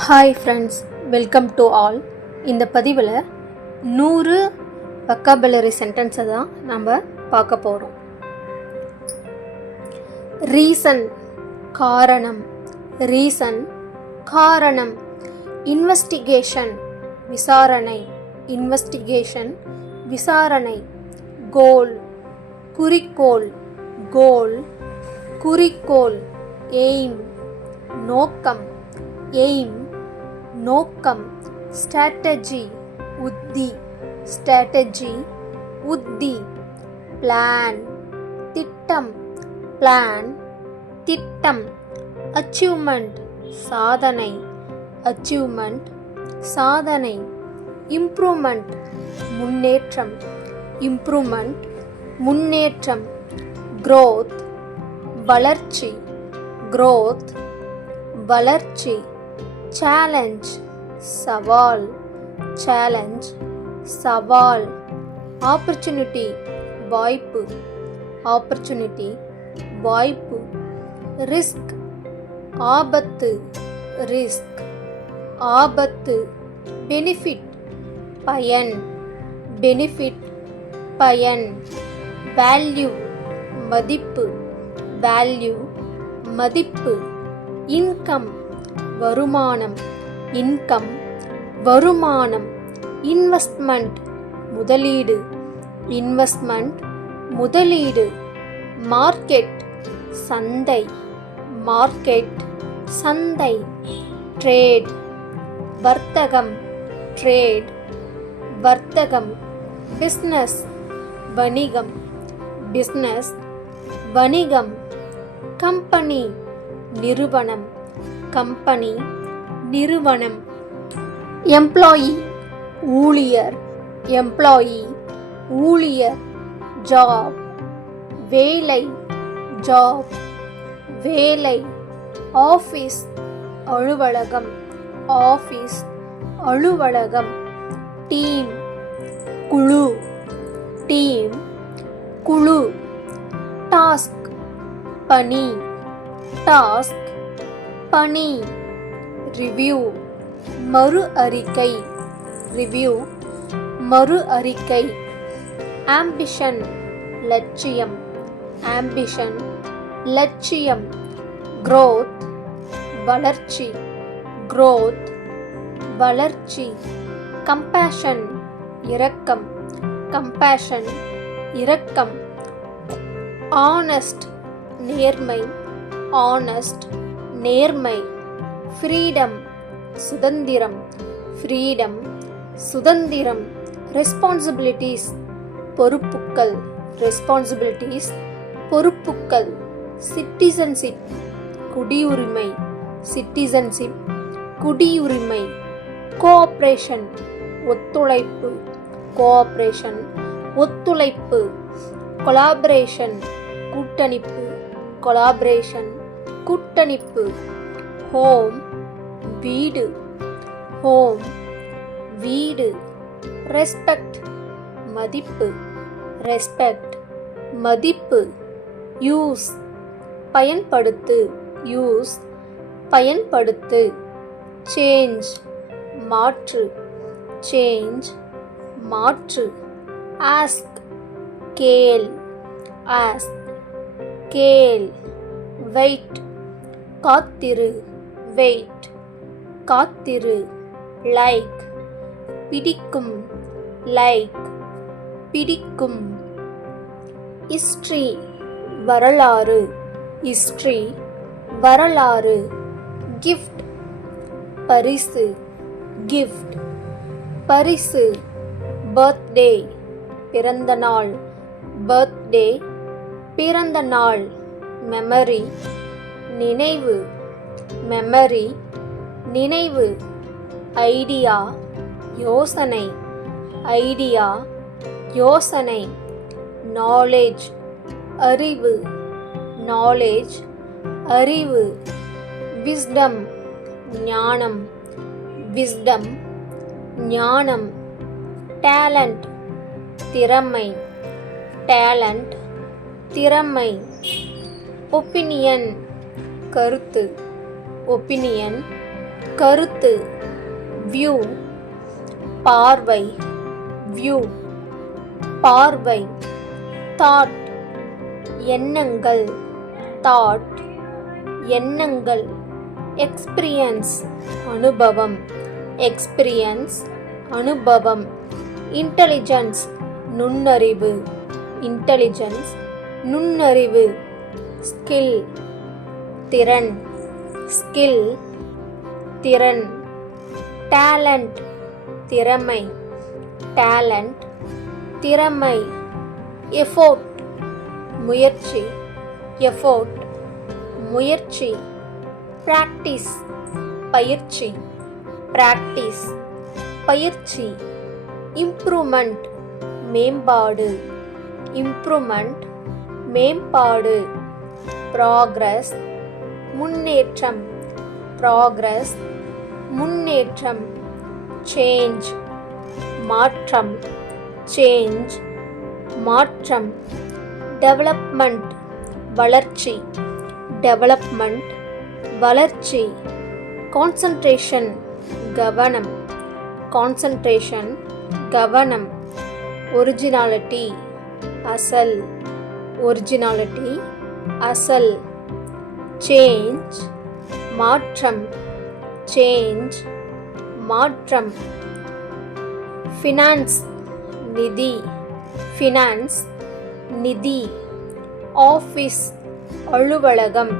Hi friends, welcome to all. இந்த பதிவில் 100 vocabulary சென்டென்ஸை தான் நம்ம பார்க்க போகிறோம். ரீசன் காரணம், ரீசன் காரணம். இன்வெஸ்டிகேஷன் விசாரணை, இன்வெஸ்டிகேஷன் விசாரணை. கோல் குறிக்கோள், கோல் குறிக்கோள். எய்ம் நோக்கம், எய்ம் நோக்கம். ஸ்ட்ராட்டஜி உத்தி, ஸ்ட்ராட்டஜி உத்தி. பிளான் திட்டம், பிளான் திட்டம். அச்சீவ்மெண்ட் சாதனை, அச்சீவ்மெண்ட் சாதனை. இம்ப்ரூவ்மெண்ட் முன்னேற்றம், இம்ப்ரூவ்மெண்ட் முன்னேற்றம். growth வளர்ச்சி, growth வளர்ச்சி. சேலஞ்ச் சவால், சேலஞ்ச் சவால். ஆப்பர்ச்சுனிட்டி வாய்ப்பு, ஆப்பர்ச்சுனிட்டி வாய்ப்பு. ரிஸ்க் ஆபத்து, ரிஸ்க் ஆபத்து. பெனிஃபிட் பயன், பெனிஃபிட் பயன். வேல்யூ மதிப்பு, வேல்யூ மதிப்பு. இன்கம் வருமானம், இன்கம் வருமானம். இன்வெஸ்ட்மெண்ட் முதலீடு, இன்வெஸ்ட்மெண்ட் முதலீடு. மார்க்கெட் சந்தை, மார்க்கெட் சந்தை. ட்ரேட் வர்த்தகம், ட்ரேட் வர்த்தகம். பிஸ்னஸ் வணிகம், பிஸ்னஸ் வணிகம். கம்பெனி நிறுவனம், கம்பெனி நிறுவனம். எம்ப்ளாயி ஊழியர், எம்ப்ளாயி ஊழியர். ஜாப் வேலை, ஜாப் வேலை. ஆஃபீஸ் அலுவலகம், ஆஃபீஸ் அலுவலகம். டீம் குழு, டீம் குழு. டாஸ்க் பணி, டாஸ்க் பணி. ரிவ்யூ மறு அறிக்கை, ரிவ்யூ மறு அறிக்கை. ஆம்பிஷன் லட்சியம், ஆம்பிஷன் லட்சியம். growth வளர்ச்சி, growth வளர்ச்சி. கம்பேஷன் இரக்கம், கம்பேஷன் இரக்கம். ஆனஸ்ட் நேர்மை, ஆனஸ்ட் நேர்மை. ஃப்ரீடம் சுதந்திரம், ஃப்ரீடம் சுதந்திரம். ரெஸ்பான்சிபிலிட்டிஸ் பொறுப்புக்கள், ரெஸ்பான்சிபிலிட்டிஸ் பொறுப்புக்கள். சிட்டிசன்ஷிப் குடியுரிமை, சிட்டிசன்ஷிப் குடியுரிமை. கோஆப்ரேஷன் ஒத்துழைப்பு, கோஆப்ரேஷன் ஒத்துழைப்பு. கொலாபரேஷன் கூட்டணிப்பு, கொலாபரேஷன் கூட்டணிப்பு. ஹோம் வீடு, ஹோம் வீடு. ரெஸ்பெக்ட் மதிப்பு, ரெஸ்பெக்ட் மதிப்பு. யூஸ் பயன்படுத்து, யூஸ் பயன்படுத்து. சேஞ்ச் மாற்று, சேஞ்ச் மாற்று. ஆஸ்க் கேள், ஆஸ்க் கேள். வெயிட் காத்திரு, வெயிட் காத்திரு. லைக் பிடிக்கும், லைக் பிடிக்கும். ஹிஸ்ட்ரி வரலாறு, ஹிஸ்ட்ரி வரலாறு. கிஃப்ட் பரிசு, கிஃப்ட் பரிசு. பர்த்டே பிறந்த நாள், பர்த்டே பிறந்த நாள். மெமரி நினைவு, மெமரி நினைவு. ஐடியா யோசனை, ஐடியா யோசனை. நாலேஜ் அறிவு, நாலேஜ் அறிவு. விஸ்டம் ஞானம், விஸ்டம் ஞானம். டேலண்ட் திறமை, டேலண்ட் திறமை. ஒப்பீனியன் கருத்து, ஒப்பீனியன் கருத்து வியூ, பார்வை வியூ, பார்வை. தாட் எண்ணங்கள், தாட் எண்ணங்கள். எக்ஸ்பீரியன்ஸ் அனுபவம், எக்ஸ்பீரியன்ஸ் அனுபவம். இன்டெலிஜென்ஸ் நுண்ணறிவு, இன்டெலிஜென்ஸ் நுண்ணறிவு. ஸ்கில் திறன், ஸ்கில் திறன். டேலண்ட் திறமை, டேலண்ட் திறமை. எஃபோர்ட் முயற்சி, எஃபோர்ட் முயற்சி. பிராக்டிஸ் பயிற்சி, பிராக்டிஸ் பயிற்சி. இம்ப்ரூவ்மெண்ட் மேம்பாடு, இம்ப்ரூவ்மெண்ட் மேம்பாடு. ப்ராக்ரஸ் முன்னேற்றம், ப்ராக்ரஸ் முன்னேற்றம். சேஞ்ச் மாற்றம், சேஞ்ச் மாற்றம். டெவலப்மெண்ட் வளர்ச்சி, டெவலப்மெண்ட் வளர்ச்சி. கான்சன்ட்ரேஷன் கவனம், கான்சன்ட்ரேஷன் கவனம். ஒரிஜினாலிட்டி அசல், ஒரிஜினாலிட்டி அசல். சேஞ்ச் மாற்றம், சேஞ்ச் மாற்றம். ஃபினான்ஸ் நிதி, ஃபினான்ஸ் நிதி. ஆஃபீஸ் அலுவலகம்,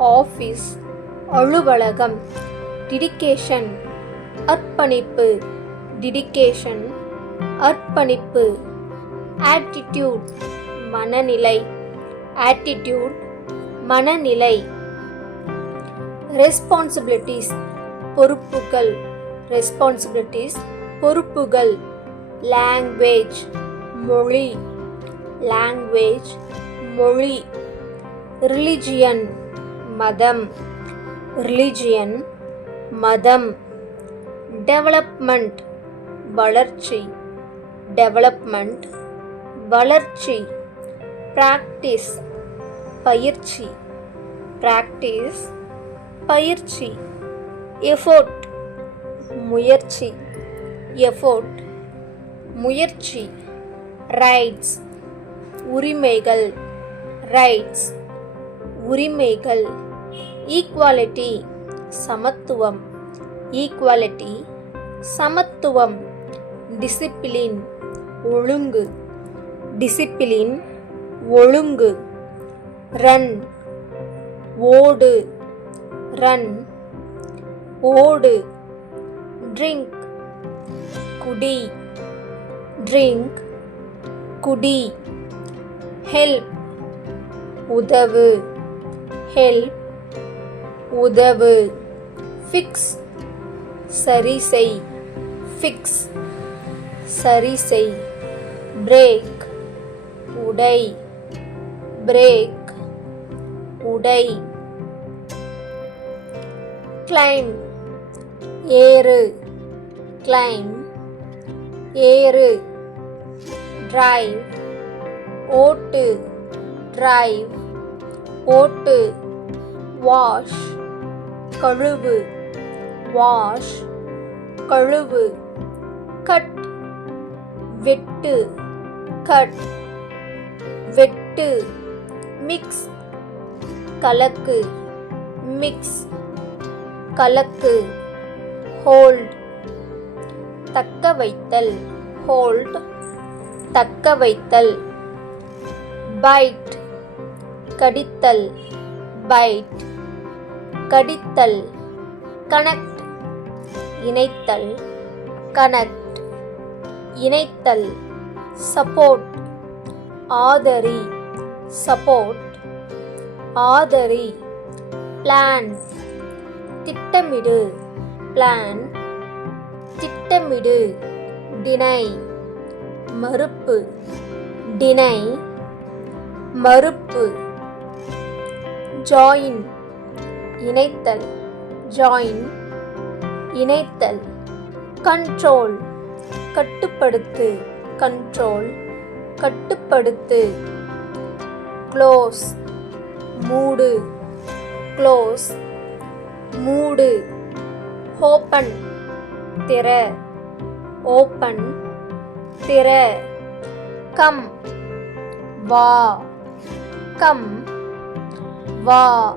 ஆஃபீஸ் அலுவலகம். டிடிகேஷன் அர்ப்பணிப்பு, டிடிகேஷன் அர்ப்பணிப்பு. ஆட்டிடியூட் மனநிலை, ஆட்டிடியூட் மனநிலை. ரெஸ்பான்சிபிலிட்டிஸ் பொறுப்புகள், ரெஸ்பான்சிபிலிட்டிஸ் பொறுப்புகள். லாங்குவேஜ் மொழி, லாங்குவேஜ் மொழி. ரிலிஜியன் மதம், ரிலிஜியன் மதம். டெவலப்மெண்ட் வளர்ச்சி, டெவலப்மெண்ட் வளர்ச்சி. பிராக்டிஸ் பயிற்சி, பிராக்டிஸ் பயிற்சி. எஃபோர்ட் முயற்சி, எஃபோர்ட் முயற்சி. ரைட்ஸ் உரிமைகள், ரைட்ஸ் உரிமைகள். ஈக்குவாலிட்டி சமத்துவம், ஈக்குவாலிட்டி சமத்துவம். டிசிப்ளின் ஒழுங்கு, டிசிப்ளின் ஒழுங்கு. ரன் ஓடு, ரன் ஓடு. ட்ரிங்க் குடி, ட்ரிங்க் குடி. ஹெல்ப் உதவு, ஹெல்ப் உதவு. ஃபிக்ஸ் சரி செய், ஃபிக்ஸ் சரி செய். பிரேக் உடை, பிரேக் உடை. கிளைம் ஏறு, கிளைம் ஏறு. டிரைவ் ஓட்டு, டிரைவ் ஓட்டு. வாஷ் கழுவு, வாஷ் கழுவு. கட் வெட்டு, கட் வெட்டு. மிக்ஸ் கலக்கு, மிக்ஸ் கலக்கு. ஹோல்ட் தக்க வைத்தல், ஹோல்ட் தக்க வைத்தல். பைட் கடித்தல், பைட் கடித்தல். கனெக்ட் இணைத்தல், கனெக்ட் இணைத்தல். சப்போர்ட் ஆதரி, சப்போர்ட் ஆதரி. பிளான் திட்டமிடு, பிளான் திட்டமிடு. டினை மறுப்பு, டினை மறுப்பு. ஜாயின் இணைத்தல், ஜாயின் இணைத்தல். கண்ட்ரோல் கட்டுப்படுத்து, கண்ட்ரோல் கட்டுப்படுத்து. க்ளோஸ் மூடு, க்ளோஸ் மூடு. ஓப்பன் திற, ஓப்பன் திற. கம் வா, கம் வா.